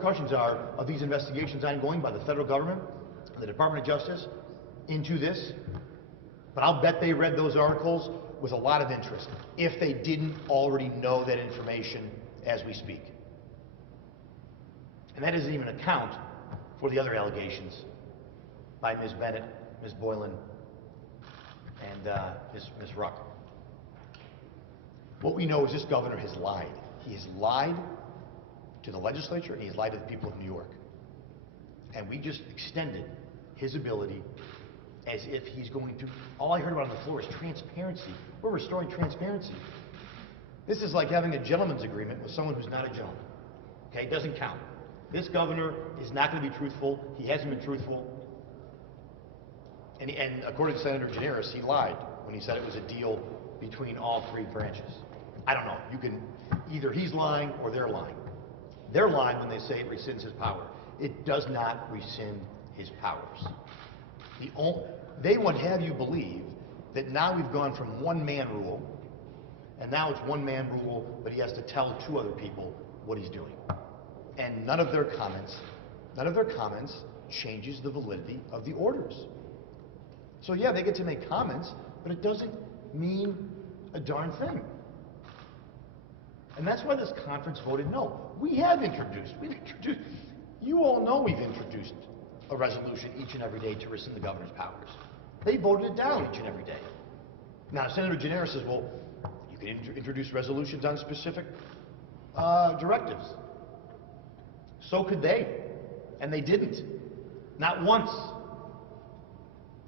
repercussions are of these investigations ongoing by the federal government and the Department of Justice into this, but I'll bet they read those articles with a lot of interest, if they didn't already know that information as we speak. And that doesn't even account for the other allegations by Ms. Bennett, Ms. Boylan, and Ms. Ruck. What we know is this governor has lied. He has lied to the legislature and he's lied to the people of New York. And we just extended his ability as if he's going to, all I heard about on the floor is transparency. We're restoring transparency. This is like having a gentleman's agreement with someone who's not a gentleman. Okay, it doesn't count. This governor is not going to be truthful. He hasn't been truthful. And according to Senator Gineris, he lied when he said it was a deal between all three branches. I don't know. You can, either he's lying or they're lying. They're lying when they say it rescinds his power. It does not rescind his powers. They would have you believe that now we've gone from one-man rule, and now it's one-man rule, but he has to tell two other people what he's doing. And none of their comments changes the validity of the orders. So yeah, they get to make comments, but it doesn't mean a darn thing. And that's why this conference voted no. We've introduced, you all know we've introduced a resolution each and every day to rescind the governor's powers. They voted it down each and every day. Now, Senator Gineris says, well, you can introduce resolutions on specific directives. So could they, and they didn't. Not once.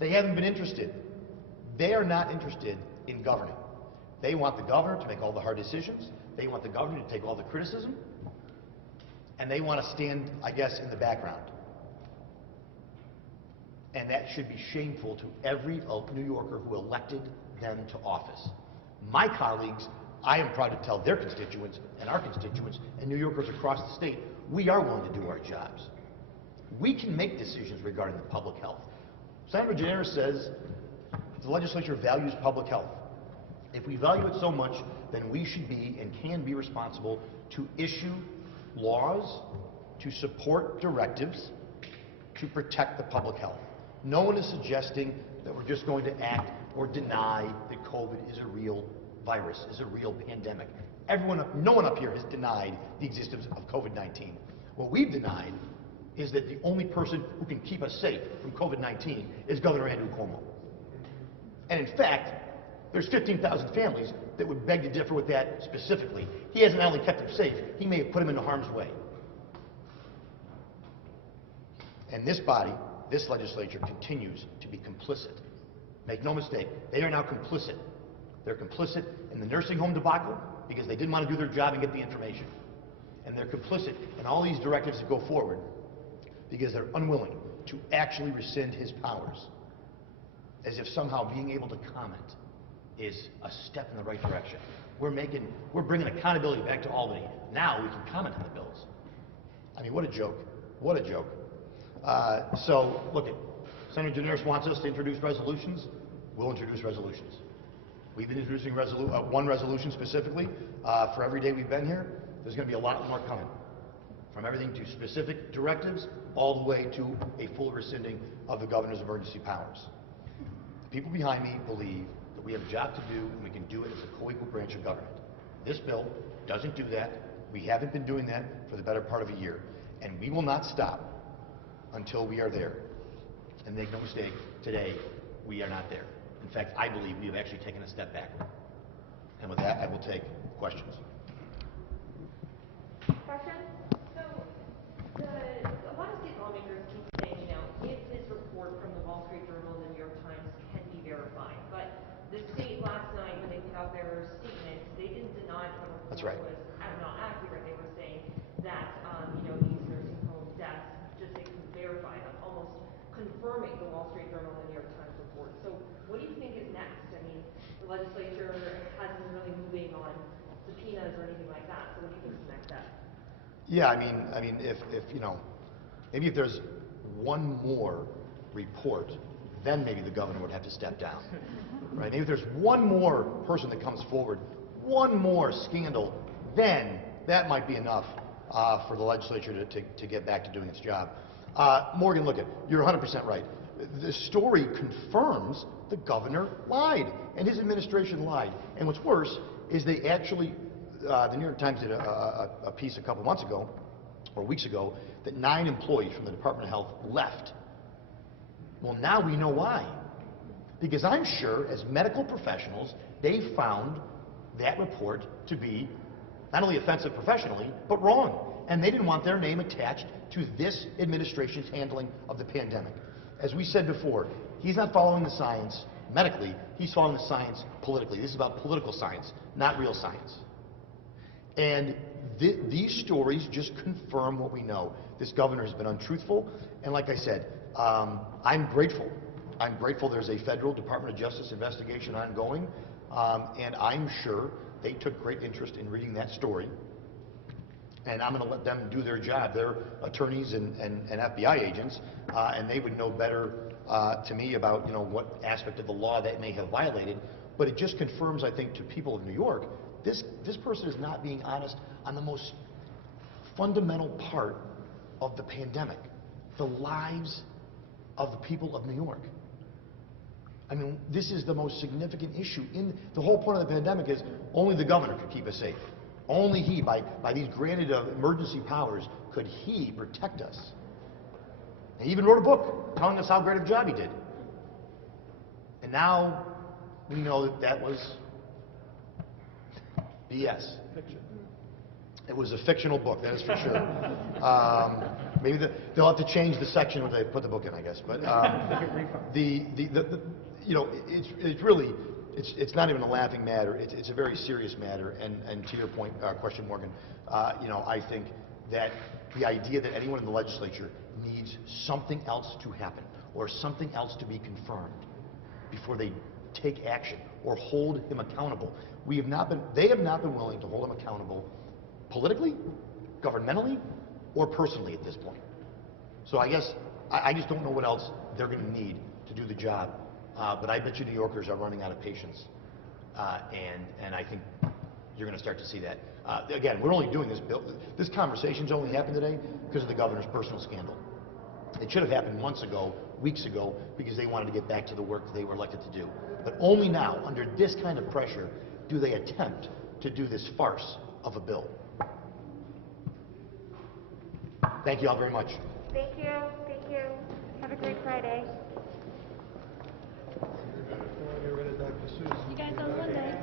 They haven't been interested. They are not interested in governing. They want the governor to make all the hard decisions. They want the governor to take all the criticism. And they want to stand, I guess, in the background. And that should be shameful to every New Yorker who elected them to office. My colleagues, I am proud to tell their constituents and our constituents and New Yorkers across the state, we are willing to do our jobs. We can make decisions regarding the public health. Senator Gineris says the legislature values public health. If we value it so much, then we should be and can be responsible to issue laws, to support directives, to protect the public health. No one is suggesting that we're just going to act or deny that COVID is a real virus, is a real pandemic. No one up here has denied the existence of COVID-19. What we've denied is that the only person who can keep us safe from COVID-19 is Governor Andrew Cuomo. And in fact, there's 15,000 families that would beg to differ with that specifically. He hasn't only kept them safe, he may have put them into harm's way. And this body, this legislature, continues to be complicit. Make no mistake, they are now complicit. They're complicit in the nursing home debacle because they didn't want to do their job and get the information. And they're complicit in all these directives that go forward because they're unwilling to actually rescind his powers, as if somehow being able to comment is a step in the right direction. We're bringing accountability back to Albany. Now we can comment on the bills. I mean, what a joke. What a joke. So, look, Senator Gineris wants us to introduce resolutions. We'll introduce resolutions. We've been introducing one resolution specifically for every day we've been here. There's going to be a lot more coming, from everything to specific directives all the way to a full rescinding of the governor's emergency powers. The people behind me believe that we have a job to do and we can do it as a co-equal branch of government. This bill doesn't do that. We haven't been doing that for the better part of a year. And we will not stop until we are there. And make no mistake, today we are not there. In fact, I believe we have actually taken a step backward. And with that, I will take questions. Question? So, a lot of state lawmakers keep saying, you know, if this report from the Wall Street Journal and the New York Times can be verified. But the state last night, when they put out their statement, they didn't deny that the report was not accurate. They were saying that, you know, these nursing home deaths, just they can verify them, almost confirming the Wall Street Journal and the New York Times report. So what do you think is next? I mean, the legislature hasn't been really moving on subpoenas or anything like that. So what do you think is the next step? Yeah, I mean, if you know, maybe if there's one more report, then maybe the governor would have to step down, right? Maybe if there's one more person that comes forward, one more scandal, then that might be enough for the legislature to get back to doing its job. Morgan, look, you're 100% right. The story confirms the governor lied, and his administration lied. And what's worse is they actually, the New York Times did a piece a couple months ago, or weeks ago, that 9 employees from the Department of Health left. Well, now we know why. Because I'm sure, as medical professionals, they found that report to be not only offensive professionally, but wrong. And they didn't want their name attached to this administration's handling of the pandemic. As we said before, he's not following the science medically, he's following the science politically. This is about political science, not real science. And these stories just confirm what we know. This governor has been untruthful, and like I said, I'm grateful. I'm grateful there's a federal Department of Justice investigation ongoing, and I'm sure they took great interest in reading that story. And I'm going to let them do their job. They're attorneys and FBI agents, and they would know better to me about what aspect of the law that may have violated. But it just confirms, I think, to people of New York, this person is not being honest on the most fundamental part of the pandemic, the lives of the people of New York. I mean, this is the most significant issue. The whole point of the pandemic is only the governor could keep us safe. Only he, by these granted emergency powers, could he protect us. He even wrote a book telling us how great of a job he did. And now we know that was BS. Fiction. It was a fictional book, that is for sure. Maybe they'll have to change the section where they put the book in, I guess. But it's really, it's not even a laughing matter. It's a very serious matter. And to your point, question, Morgan, I think that the idea that anyone in the legislature needs something else to happen or something else to be confirmed before they take action or hold him accountable. They have not been willing to hold him accountable politically, governmentally, or personally at this point. So I guess I just don't know what else they're going to need to do the job. But I bet you New Yorkers are running out of patience, and I think you're going to start to see that. Again, we're only doing this bill. This conversation's only happened today because of the governor's personal scandal. It should have happened months ago, weeks ago, because they wanted to get back to the work they were elected to do. But only now, under this kind of pressure, do they attempt to do this farce of a bill. Thank you all very much. Thank you. Thank you. Have a great Friday. You guys on Monday.